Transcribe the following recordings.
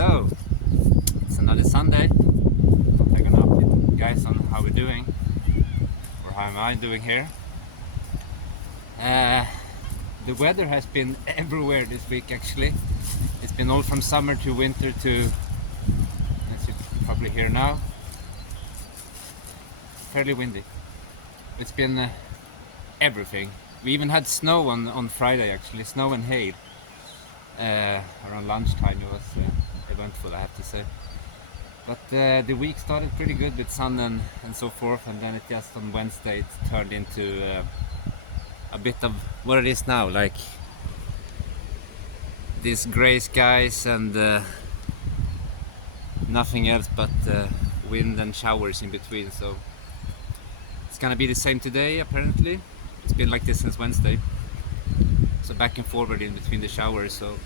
Hello, it's another Sunday. I'm gonna update you guys on how we're doing, or how am I doing here. The weather has been everywhere this week actually. It's been all from summer to winter to, as you probably hear now, fairly windy. It's been everything. We even had snow on Friday actually, snow and hail. Around lunchtime it was eventful, I have to say. But the week started pretty good with sun and so forth, and then it just on Wednesday it turned into a bit of what it is now, like these grey skies and nothing else but wind and showers in between. So it's gonna be the same today apparently. It's been like this since Wednesday. So back and forward in between the showers. So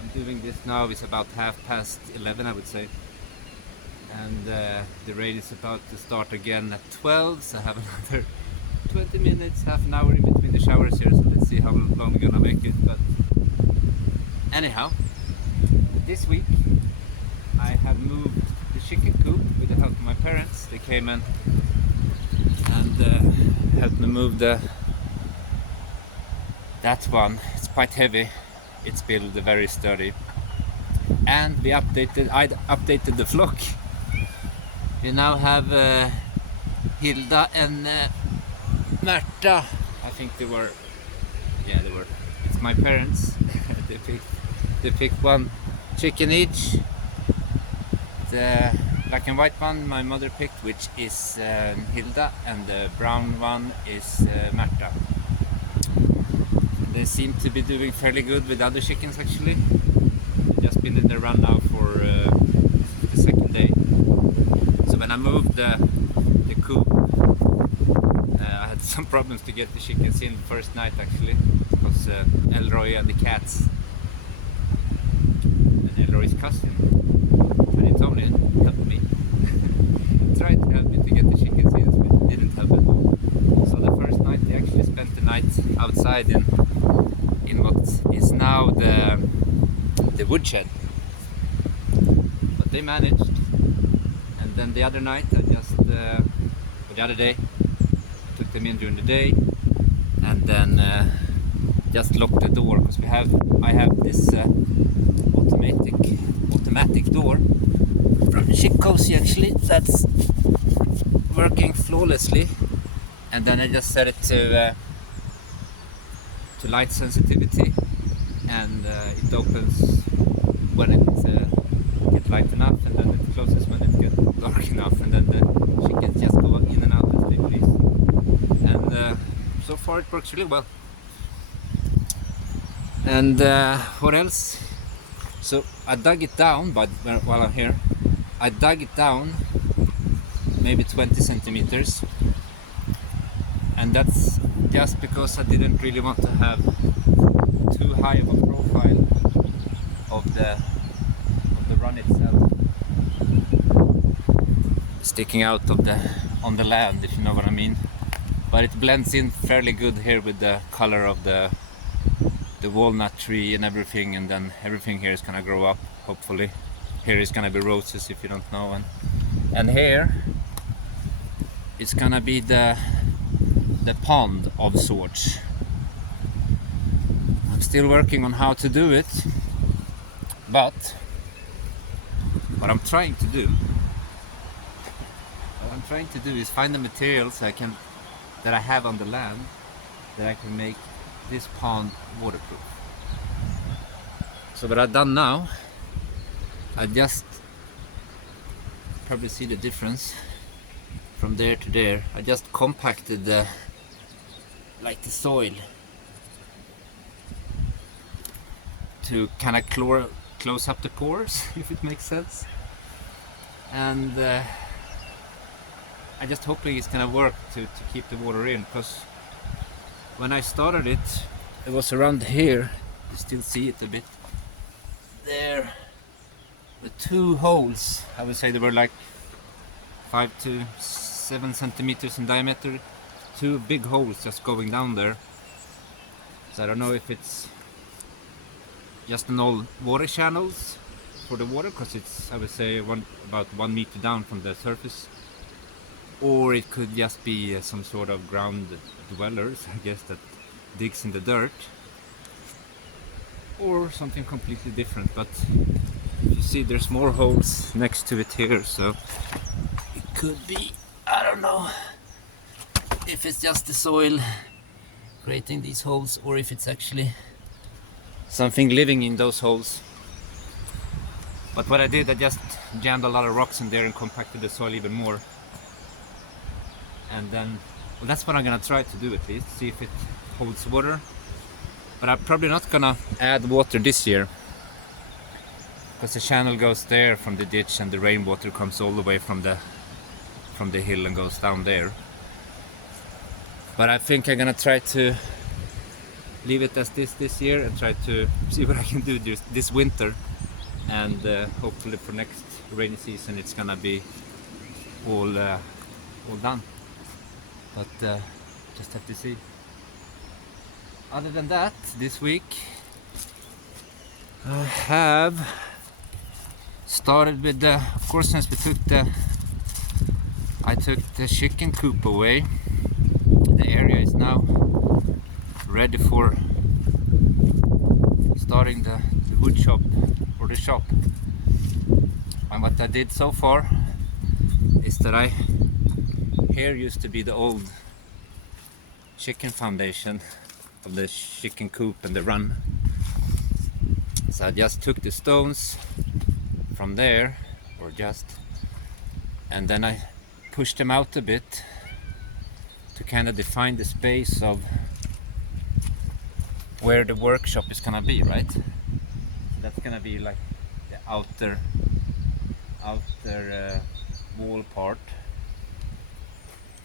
I'm doing this now. It's about 11:30 I would say, and the rain is about to start again at 12. So I have another 20 minutes, half an hour in between the showers here. So let's see how long we're gonna make it. But anyhow, this week I have moved the chicken coop with the help of my parents. They came in and helped me move that one. It's quite heavy. It's built very sturdy. And I updated the flock. We now have Hilda and Märta. I think they were. It's my parents. they picked one chicken each. The black and white one my mother picked, which is Hilda, and the brown one is Märta. They seem to be doing fairly good with other chickens actually. Just been in the run now for the second day. So when I moved the coop, I had some problems to get the chickens in first night actually, because Elroy and the cats and Elroy's cousin, and he told me, helped me. He tried to help me to get the chickens in, but didn't help at all. So the first night they actually spent the night outside in what is now the woodshed. But they managed. And then the other night I just, or the other day, I took them in during the day, and then just locked the door, because I have this automatic door from the Chick Cozy actually, that's working flawlessly. And then I just set it to light sensitivity, and it opens when it gets light enough, and then it closes when it gets dark enough, and then the chickens just go in and out as they please. And so far it works really well. And what else? So I dug it down, but while I'm here, I dug it down maybe 20 centimeters. And that's just because I didn't really want to have too high of a profile of the run itself sticking out on the land, if you know what I mean. But it blends in fairly good here with the color of the walnut tree and everything, and then everything here is gonna grow up hopefully. Here is gonna be roses, if you don't know, and here it's gonna be the pond of sorts. I'm still working on how to do it, but what I'm trying to do is find the materials that I have on the land that I can make this pond waterproof. So what I've done now, I just probably see the difference from there to there. I just compacted the soil to kind of close up the pores, if it makes sense. And I just hoping it's gonna work to keep the water in, because when I started it was around here. You still see it a bit there. The two holes, I would say they were like 5 to 7 centimeters in diameter. Two big holes just going down there. So I don't know if it's just an old water channels for the water, because it's, I would say, about 1 meter down from the surface. Or it could just be some sort of ground dwellers, I guess, that digs in the dirt. Or something completely different, but you see there's more holes next to it here, so it could be, I don't know if it's just the soil creating these holes or if it's actually something living in those holes. But what I did, I just jammed a lot of rocks in there and compacted the soil even more. And then, well, that's what I'm gonna try to do, at least see if it holds water. But I'm probably not gonna add water this year, because the channel goes there from the ditch and the rainwater comes all the way from the hill and goes down there. But I think I'm gonna try to leave it as this year and try to see what I can do this winter, and hopefully for next rainy season it's gonna be all done. But just have to see. Other than that, this week I have started with the, of course, since I took the chicken coop away, the area is now ready for starting the wood shop or the shop. And what I did so far is that here used to be the old chicken foundation of the chicken coop and the run. So I just took the stones from there, and then I pushed them out a bit to kind of define the space of where the workshop is gonna be, right? So that's gonna be like the outer wall part.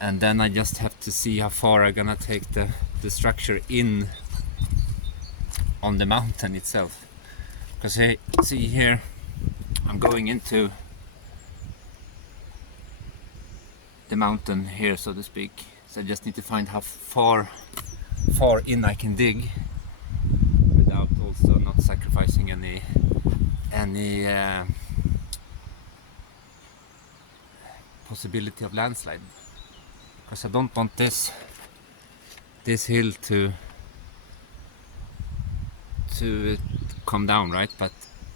And then I just have to see how far I'm gonna take the structure in on the mountain itself. Because see here, I'm going into the mountain here, so to speak. So I just need to find how far in I can dig without also not sacrificing any possibility of landslide. Because I don't want this hill to come down, right? But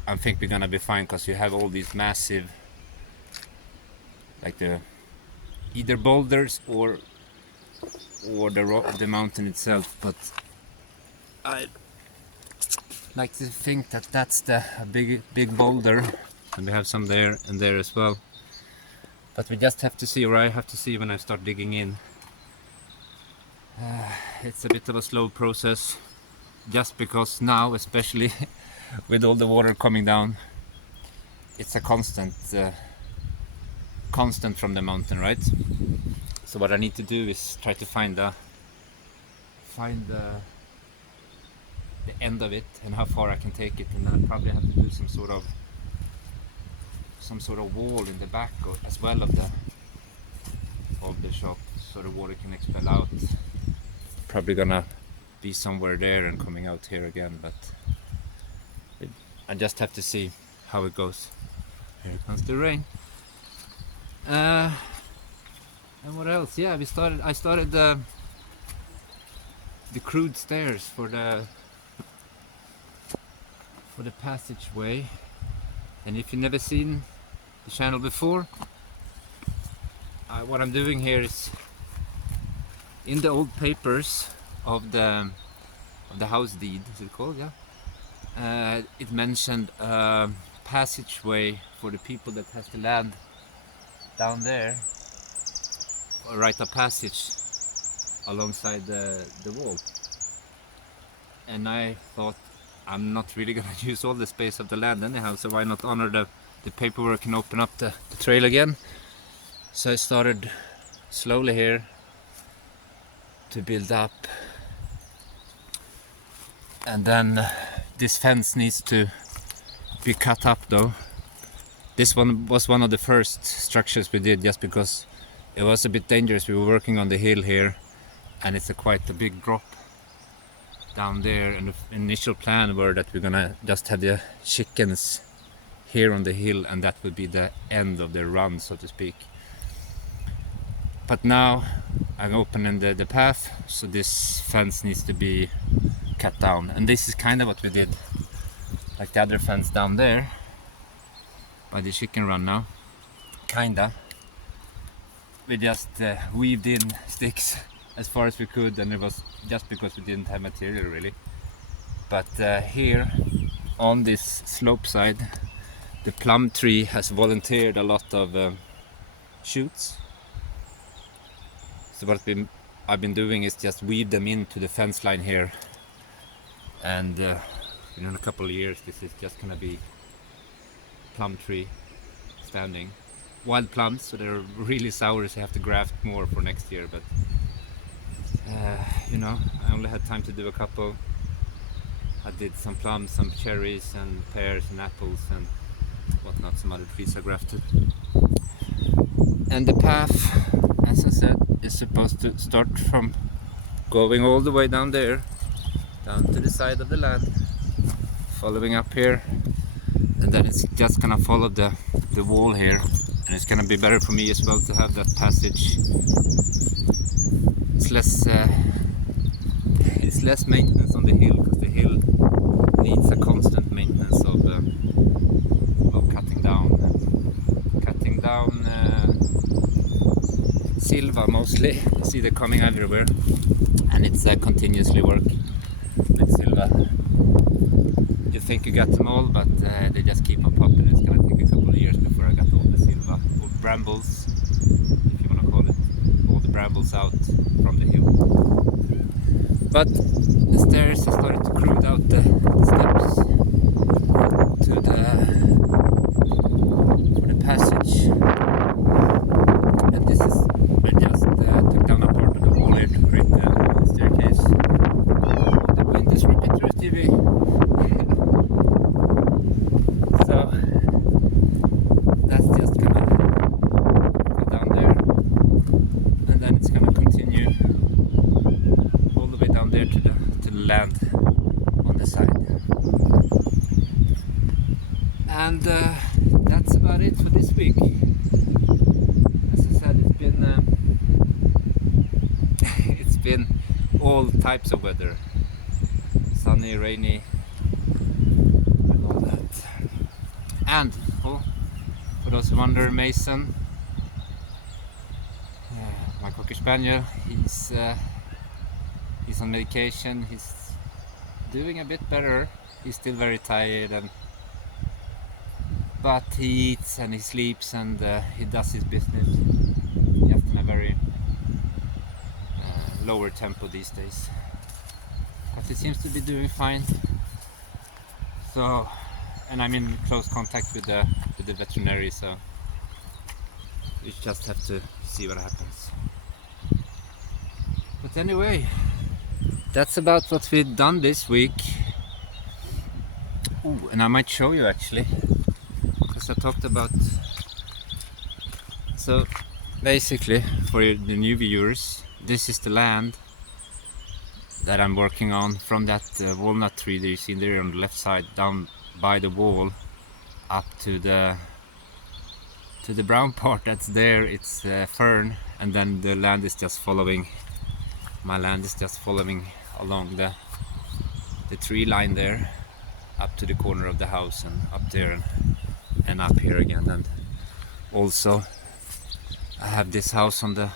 I think we're gonna be fine, because you have all these massive, like either boulders or the mountain itself. But I like to think that that's a big boulder, and we have some there and there as well. But we just have to see, or I have to see when I start digging in. It's a bit of a slow process, just because now, especially with all the water coming down, it's a constant from the mountain, right? So what I need to do is try to find the end of it and how far I can take it, and then I probably have to do some sort of wall in the back as well of the shop, so the water can expel out. Probably gonna be somewhere there and coming out here again, but I just have to see how it goes. Here comes the rain. And what else? Yeah, I started the crude stairs for the passageway. And if you've never seen the channel before, what I'm doing here is, in the old papers of the house deed, is it called? Yeah. It mentioned a passageway for the people that has the land down there, a rite of passage alongside the wall. And I thought, I'm not really gonna use all the space of the land anyhow, so why not honor the paperwork and open up the trail again? So I started slowly here to build up, and then this fence needs to be cut up though. This one was one of the first structures we did, just because it was a bit dangerous. We were working on the hill here, and it's quite a big drop down there, and the initial plan were that we're gonna just have the chickens here on the hill, and that would be the end of their run, so to speak. But now I'm opening the path, so this fence needs to be cut down, and this is kind of what we did, like the other fence down there by the chicken run. Now kinda we just weaved in sticks as far as we could, and it was just because we didn't have material really. But here on this slope side, the plum tree has volunteered a lot of shoots. So what I've been doing is just weave them into the fence line here, and in a couple of years this is just gonna be plum tree standing. Wild plums, so they're really sour, so you have to graft more for next year. But you know, I only had time to do a couple. I did some plums, some cherries, and pears and apples and whatnot, some other trees I grafted. And the path, as I said, is supposed to start from going all the way down there, down to the side of the land, following up here, and then it's just gonna follow the wall here, and it's gonna be better for me as well to have that passage. It's less maintenance on the hill, because the hill needs a constant maintenance of cutting down silva mostly. You see they're coming everywhere, and it's continuously work with silva. You think you got them all, but they just keep on popping. It's gonna take a couple of years before I got all the silva, or brambles, if you wanna call it, all the brambles out from the hill. But the stairs have started to crowd out the steps for the passage, and this is, I just took down a part of the wall here to create the staircase. The wind is ridiculous TV. So that's just gonna go down there, and then it's gonna continue all the way down there to the land on the side. And that's about it for this week. As I said, it's been all types of weather, sunny, rainy, and all that. And for those who wonder, Mason, my Cocker Spaniel, he's on medication. He's doing a bit better. He's still very tired, but he eats and he sleeps, and he does his business, just in a very lower tempo these days. But he seems to be doing fine. So, and I'm in close contact with the veterinary, so we just have to see what happens. But anyway, that's about what we've done this week. Ooh, and I might show you actually, because I talked about. So basically, for the new viewers, this is the land that I'm working on, from that walnut tree that you see there on the left side, down by the wall, up to the brown part that's there. It's fern, and then the land is just following. My land is just following along the tree line there, up to the corner of the house, and up there, and up here again. And also I have this house on the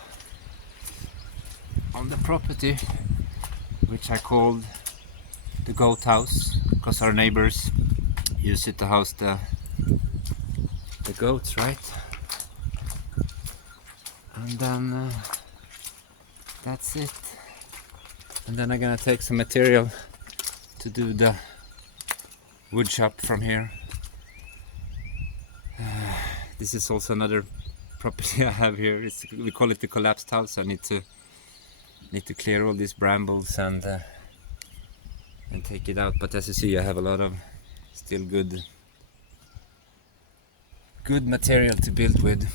property, which I called the goat house, because our neighbors use it to house the goats, right? And then that's it. And then I'm gonna take some material to do the wood shop from here. This is also another property I have here. We call it the collapsed house. I need to clear all these brambles and take it out. But as you see, I have a lot of still good material to build with.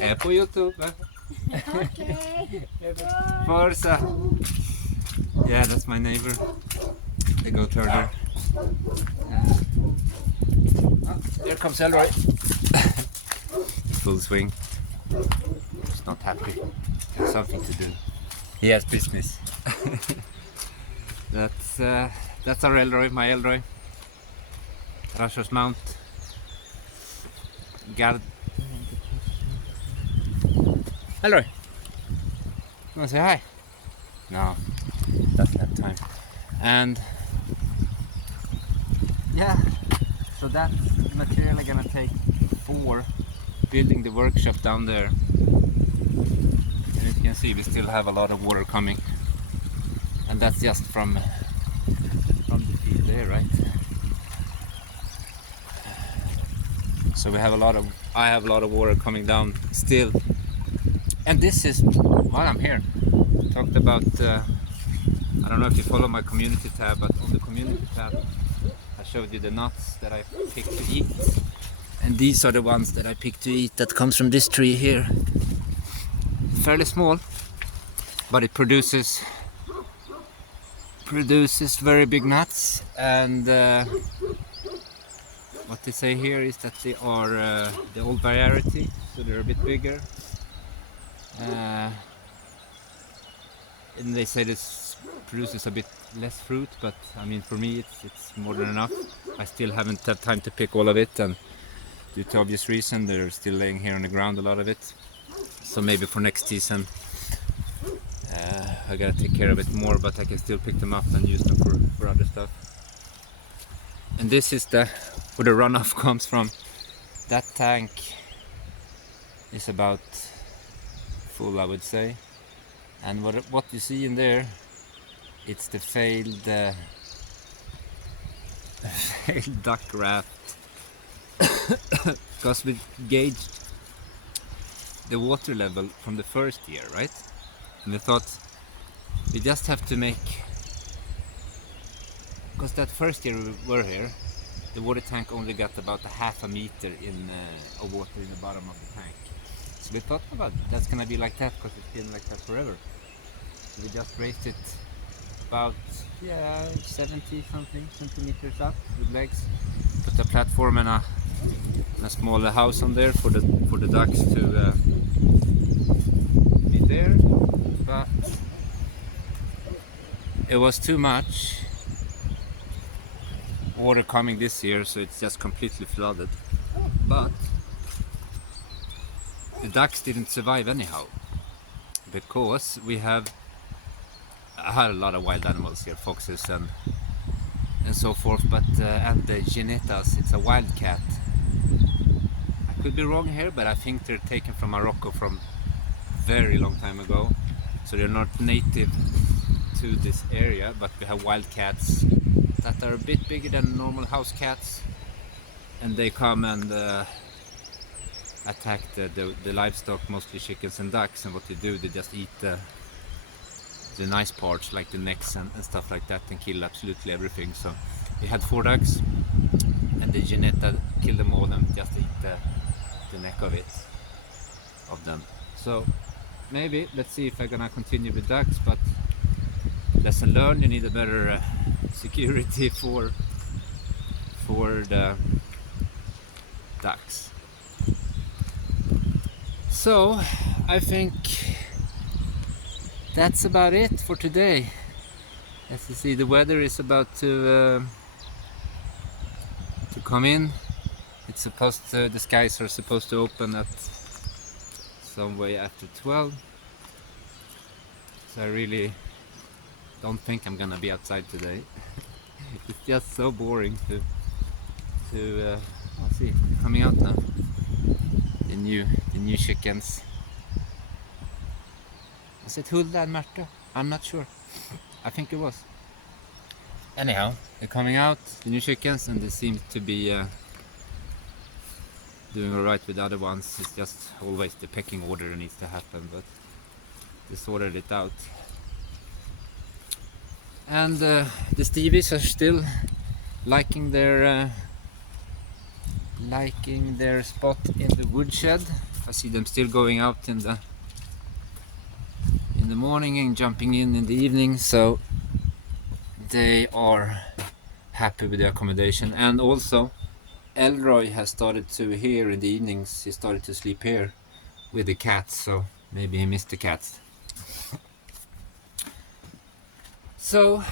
Är på YouTube. Okay. Forza. Yeah, that's my neighbor, the goat herder. comes Elroy. Full swing. He's not happy. He has something to do. He has business. That's our Elroy, my Elroy. Russia's Mount. Gard. Elroy. You wanna say hi? No, doesn't have time. And yeah, so that's the material I'm gonna take for building the workshop down there. And as you can see, we still have a lot of water coming, and that's just from the field there, right? So I have a lot of water coming down still. And this is while I'm here. Talked about I don't know if you follow my community tab, but on the community tab I showed you the nuts that I picked to eat, and these are the ones that I picked to eat that comes from this tree here. Fairly small, but it produces very big nuts. And what they say here is that they are the old variety, so they're a bit bigger. And they say this produces a bit less fruit, but I mean, for me it's more than enough. I still haven't had time to pick all of it, and due to obvious reason they're still laying here on the ground, a lot of it. So maybe for next season I gotta take care of it more, but I can still pick them up and use them for other stuff. And this is where the runoff comes from. That tank is about full, I would say. And what you see in there, it's the failed duck raft. Because we gauged the water level from the first year, right? And we thought we just have to make, because that first year we were here, the water tank only got about a half a meter of water in the bottom of the tank. So we thought about that's gonna be like that because it's been like that forever. So we just raised it about 70 something centimeters up with legs. Put a platform and a small house on there for the ducks to be there. But it was too much water coming this year, so it's just completely flooded. But the ducks didn't survive anyhow, because I had a lot of wild animals here, foxes and so forth, but and the genetas, it's a wild cat. I could be wrong here, but I think they're taken from Morocco from very long time ago, so they're not native to this area. But we have wild cats that are a bit bigger than normal house cats, and they come and attack the livestock, mostly chickens and ducks. And what they do, they just eat the nice parts like the necks and stuff like that, and kill absolutely everything. So we had 4 ducks, and the geneta killed them all and just ate the neck of them. So maybe let's see if I'm gonna continue with ducks, but lesson learned, you need a better security for the ducks. So I think that's about it for today. As you see, the weather is about to come in. It's supposed to, the skies are supposed to open at some way after 12. So I really don't think I'm gonna be outside today. It's just so boring to see, coming out now. The new chickens. Was it Hulda and Märta? I'm not sure. I think it was. Anyhow, they're coming out, the new chickens, and they seem to be doing alright with the other ones. It's just always the pecking order that needs to happen, but they sorted it out. And the Stevies are still liking their spot in the woodshed. I see them still going out in the morning and jumping in the evening, so they are happy with the accommodation. And also Elroy has started to here in the evenings. He started to sleep here with the cats, so maybe he missed the cats. So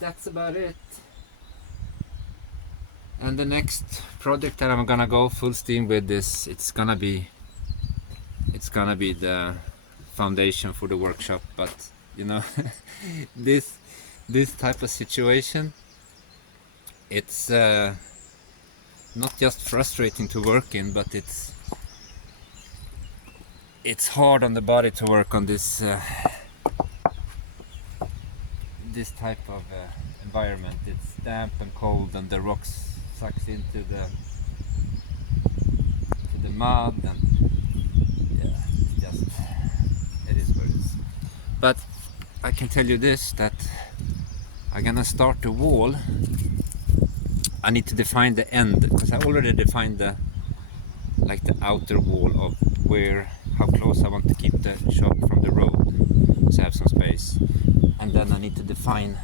that's about it. And the next project that I'm gonna go full steam with is it's gonna be the foundation for the workshop. But you know, this type of situation, it's not just frustrating to work in, but it's hard on the body to work on this this type of environment. It's damp and cold, and the rocks sucks into the mud, and yeah, it's just it is what it is. But I can tell you this, that I'm gonna start the wall. I need to define the end, because I already defined the outer wall of how close I want to keep the shop from the road, so I have some space. And then I need to define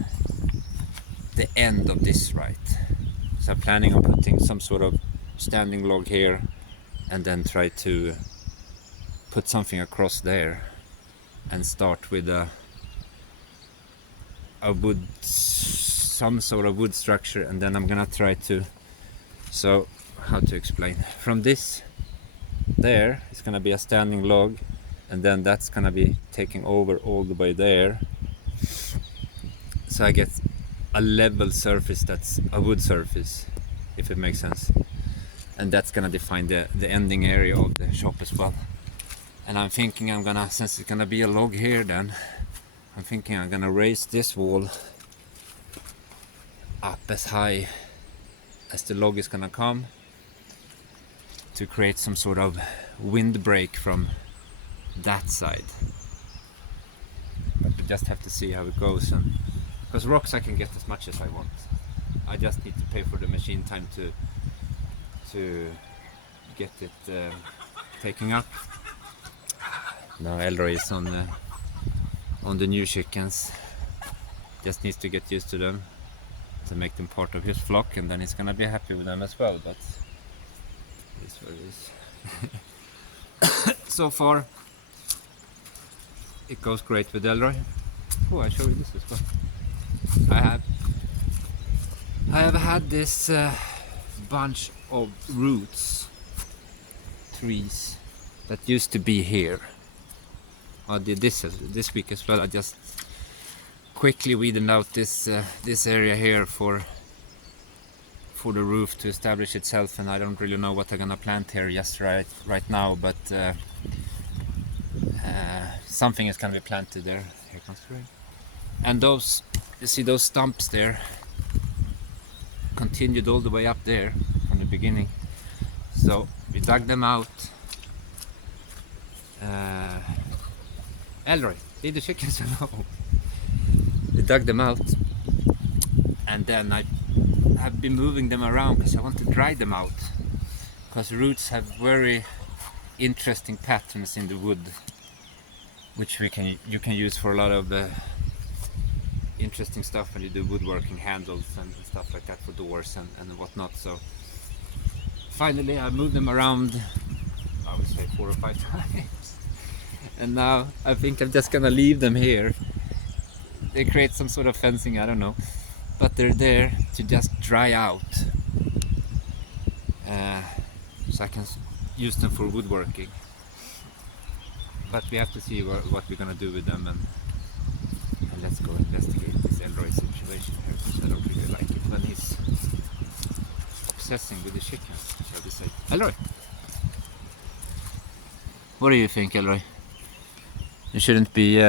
the end of this, right? So I'm planning on putting some sort of standing log here, and then try to put something across there, and start with a wood, some sort of wood structure, and then I'm gonna try to, so how to explain, from this there it's gonna be a standing log, and then that's gonna be taking over all the way there, so I get a level surface that's a wood surface, if it makes sense. And that's gonna define the ending area of the shop as well. And I'm thinking I'm gonna, since it's gonna be a log here, then I'm thinking I'm gonna raise this wall up as high as the log is gonna come, to create some sort of windbreak from that side. But we just have to see how it goes, and because rocks I can get as much as I want. I just need to pay for the machine time to get it taken up. Now Elroy is on the new chickens. Just needs to get used to them, to make them part of his flock, and then he's gonna be happy with them as well. But it's what it is. So far it goes great with Elroy. Oh, I show you this as well. I have had this bunch of trees that used to be here. I did this week as well. I just quickly weeded out this area here for the roof to establish itself, and I don't really know what I'm gonna plant here just right now, but something is gonna be planted there. Here comes the rain. And those, you see those stumps there, continued all the way up there from the beginning. So we dug them out. Elroy, leave the chickens alone. We dug them out, and then I have been moving them around because I want to dry them out, because roots have very interesting patterns in the wood, which you can use for a lot of interesting stuff when you do woodworking, handles and stuff like that for doors and whatnot. So finally I moved them around, I would say 4 or 5 times, and now I think I'm just gonna leave them here. They create some sort of fencing, I don't know, but they're there to just dry out, so I can use them for woodworking. But we have to see what we're gonna do with them, and let's go investigate this Elroy situation here, because I don't really like it when he's obsessing with the chickens, shall we say. Elroy! What do you think, Elroy? You shouldn't be...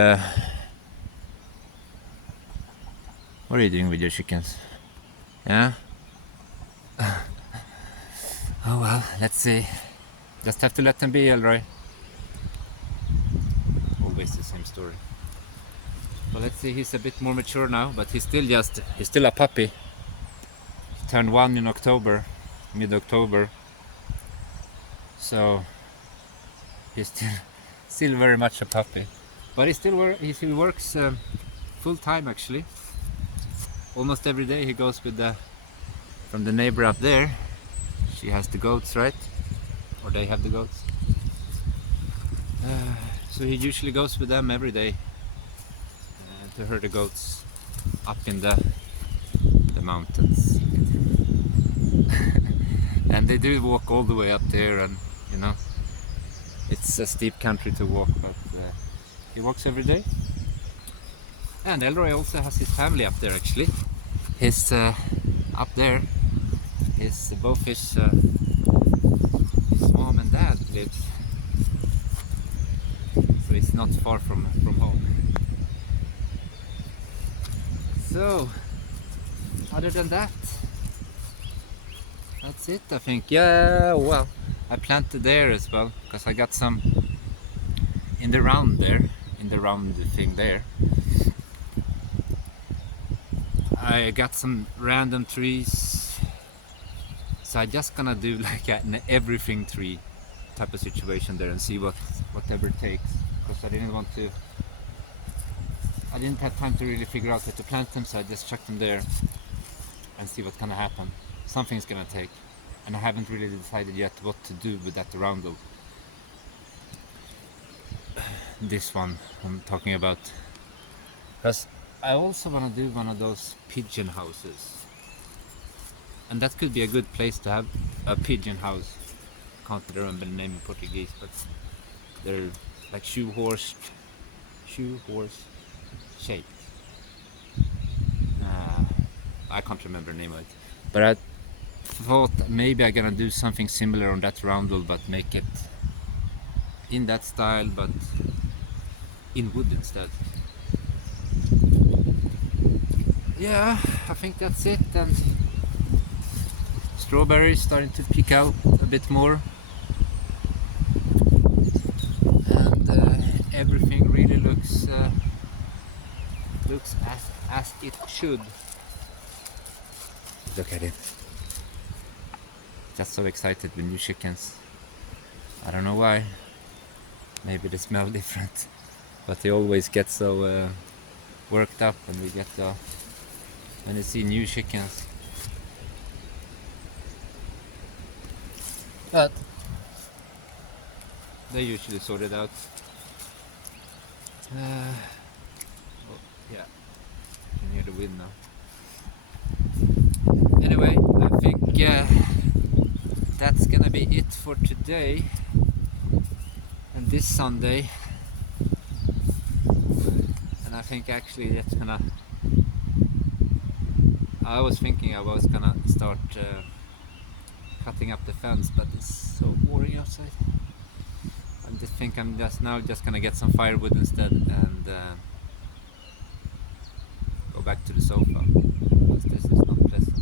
What are you doing with your chickens? Yeah? Oh well, let's see. Just have to let them be, Elroy. Always the same story. But let's see, he's a bit more mature now, but he's still a puppy. He turned 1 in October, mid-October. So he's still very much a puppy. But he still works full time actually. Almost every day he goes with from the neighbor up there. She has the goats, right? Or they have the goats. So he usually goes with them every day to herd the goats up in the mountains. And they do walk all the way up there, and you know, it's a steep country to walk, but he walks every day. And Elroy also has his family up there actually. His up there, both his mom and dad lives, so it's not far from home. So other than that, that's it, I think. Yeah, well, I planted there as well because I got some in the round thing there. I got some random trees, so I'm just gonna do like an everything tree type of situation there and see whatever it takes, because I didn't have time to really figure out how to plant them, so I just chucked them there and see what's gonna happen. Something's gonna take, and I haven't really decided yet what to do with that roundel. This one I'm talking about, because I also want to do one of those pigeon houses, and that could be a good place to have a pigeon house. Can't remember the name in Portuguese, but they're like shoe horse shaped. I can't remember the name of it, but I thought maybe I'm gonna do something similar on that roundel, but make it in that style, but in wood instead. Yeah, I think that's it. And strawberries starting to peek out a bit more, and everything really looks as it should. Look at it. Just so excited with new chickens. I don't know why. Maybe they smell different, but they always get so worked up when they see new chickens. But they usually sort it out. Oh, yeah, you can hear the wind now. Anyway, I think that's gonna be it for today and this Sunday. And I think actually that's gonna. I was thinking I was gonna start cutting up the fence, but it's so boring outside. I just think I'm just gonna get some firewood instead and go back to the sofa, because this is not pleasant.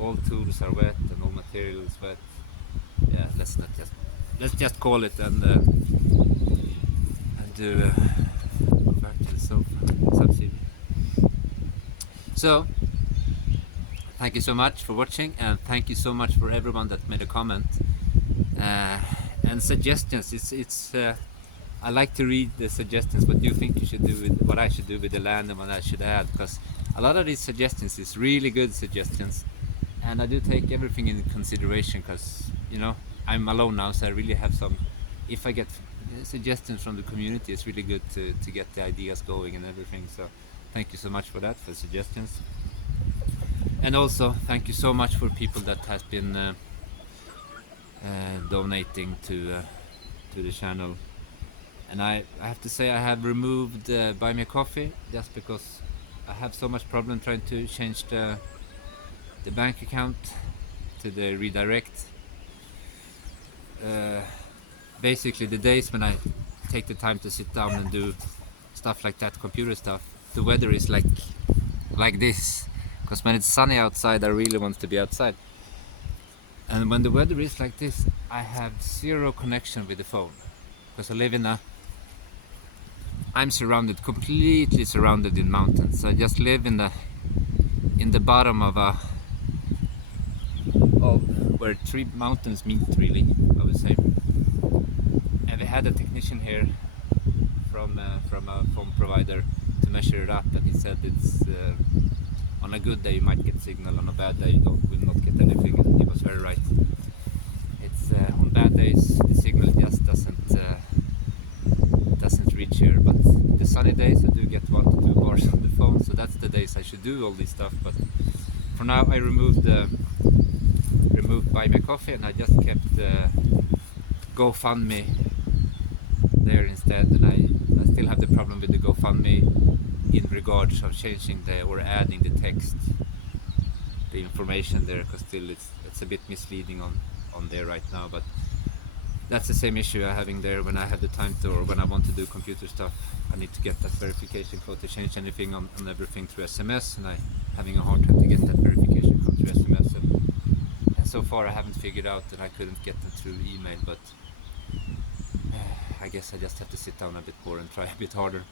All tools are wet and all material is wet. Yeah, let's just call it and do go back to the sofa. So thank you so much for watching, and thank you so much for everyone that made a comment and suggestions. It's I like to read the suggestions, what you think you should do with what I should do with the land and what I should add, because a lot of these suggestions is really good suggestions, and I do take everything into consideration, because you know I'm alone now, so I really have some. If I get suggestions from the community, it's really good to get the ideas going and everything. So thank you so much for that, for suggestions. And also thank you so much for people that has been donating to the channel. And I have to say I have removed Buy Me a Coffee, just because I have so much problem trying to change the bank account to the redirect. Basically the days when I take the time to sit down and do stuff like that, computer stuff, the weather is like this, because when it's sunny outside I really want to be outside, and when the weather is like this I have zero connection with the phone, because I live I'm completely surrounded in mountains. I just live in the bottom of where three mountains meet, really, I would say. And we had a technician here from a phone provider to measure it up, and he said it's on a good day you might get signal, on a bad day you will not get anything, and he was very right. days I should do all this stuff, but for now I removed Buy Me Coffee, and I just kept GoFundMe there instead. And I still have the problem with the GoFundMe in regards of changing or adding the text, the information there, because still it's a bit misleading on there right now. But that's the same issue I'm having there when I have the time to, or when I want to do computer stuff. I need to get that verification code to change anything on everything through SMS, and I'm having a hard time to get that verification code through SMS. And so far I haven't figured out that I couldn't get them through email, but I guess I just have to sit down a bit more and try a bit harder.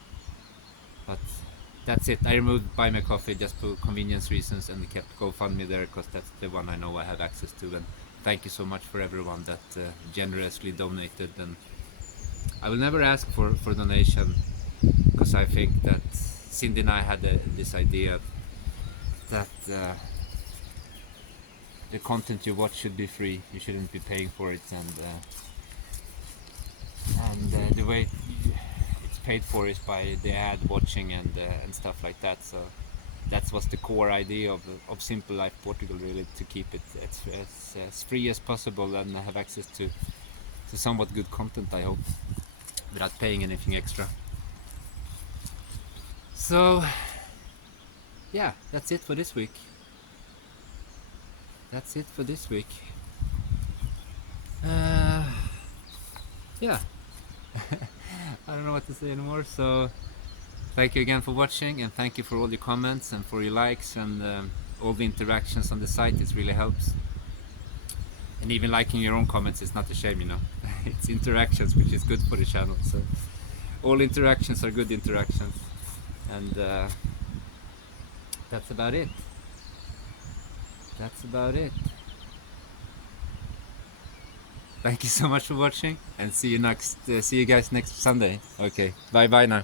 But that's it. I removed Buy Me Coffee just for convenience reasons, and kept GoFundMe there because that's the one I know I have access to. And thank you so much for everyone that generously donated. And I will never ask for donation, because I think that Cindy and I had this idea that the content you watch should be free. You shouldn't be paying for it, and the way it's paid for is by the ad watching and stuff like that. So that was the core idea of Simple Life Portugal, really, to keep it as free as possible and have access to somewhat good content, I hope, without paying anything extra. So yeah, that's it for this week. Yeah. I don't know what to say anymore, so thank you again for watching, and thank you for all your comments and for your likes and all the interactions on the site. It really helps. And even liking your own comments is not a shame, you know. It's interactions, which is good for the channel. So all interactions are good interactions. And that's about it. Thank you so much for watching, and see you guys next Sunday. Okay, bye now.